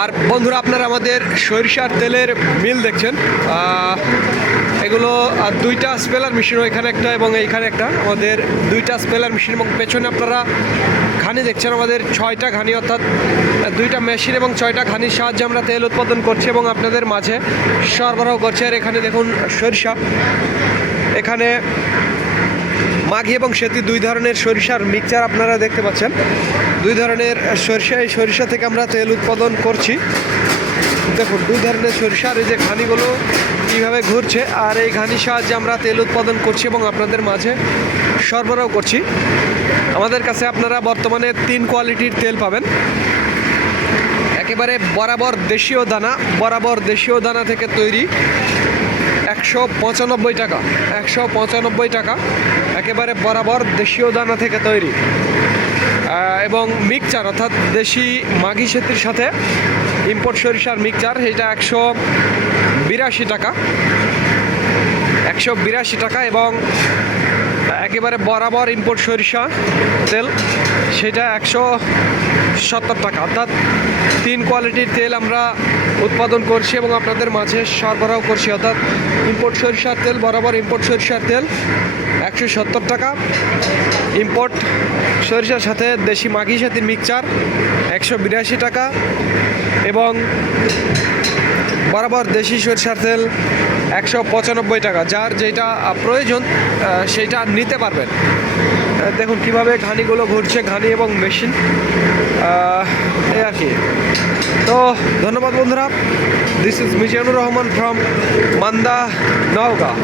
আর বন্ধুরা, আপনারা আমাদের সরিষার তেলের মিল দেখছেন। এগুলো দুইটা স্পেলার মেশিন, এখানে একটা এবং এইখানে একটা, আমাদের দুইটা স্পেলার মেশিন। এবং পেছনে আপনারা ঘানি দেখছেন, আমাদের 6টা ঘানি, অর্থাৎ দুইটা মেশিন এবং 6টা ঘানির সাহায্যে আমরা তেল উৎপাদন করছি এবং আপনাদের মাঝে সরবরাহ করছি। আর এখানে দেখুন সরিষা, এখানে মাঘি এবং সেতি দুই ধরনের সরিষার মিক্সচার আপনারা দেখতে পাচ্ছেন। দুই ধরনের সরিষা, এই সরিষা থেকে আমরা তেল উৎপাদন করছি। দেখুন দুই ধরনের সরিষার এই যে ঘানিগুলো কীভাবে ঘুরছে, আর এই ঘানির সাহায্যে আমরা তেল উৎপাদন করছি এবং আপনাদের মাঝে সরবরাহ করছি। আমাদের কাছে আপনারা বর্তমানে 3 কোয়ালিটির তেল পাবেন। একেবারে বরাবর দেশীয় দানা থেকে তৈরি 195 টাকা, 195 টাকা একেবারে বরাবর দেশীয় দানা থেকে তৈরি। এবং মিক্সচার অর্থাৎ দেশি মাঘি সেতির সাথে ইম্পোর্ট সরিষার মিক্সচার, সেটা 182 টাকা, 182 টাকা। এবং একেবারে বরাবর ইম্পোর্ট সরিষা তেল, সেটা 170 টাকা। অর্থাৎ 3 কোয়ালিটির তেল আমরা উৎপাদন করছি এবং আপনাদের মাঝে সরবরাহ করছি। অর্থাৎ ইম্পোর্ট সরিষার তেল, বরাবর ইম্পোর্ট সরিষার তেল 170 টাকা, ইম্পোর্ট সরিষার সাথে দেশি মাঘি সাথে মিক্সচার 182 টাকা, এবং বরাবর দেশি সরিষার তেল 195 টাকা। যার যেটা প্রয়োজন সেইটা নিতে পারবেন। দেখুন কিভাবে ঘানিগুলো ঘুরছে, ঘানি এবং মেশিন, এই আর কি। তো ধন্যবাদ বন্ধুরা। This is Mizanur Rahman from Manda, Naogaon.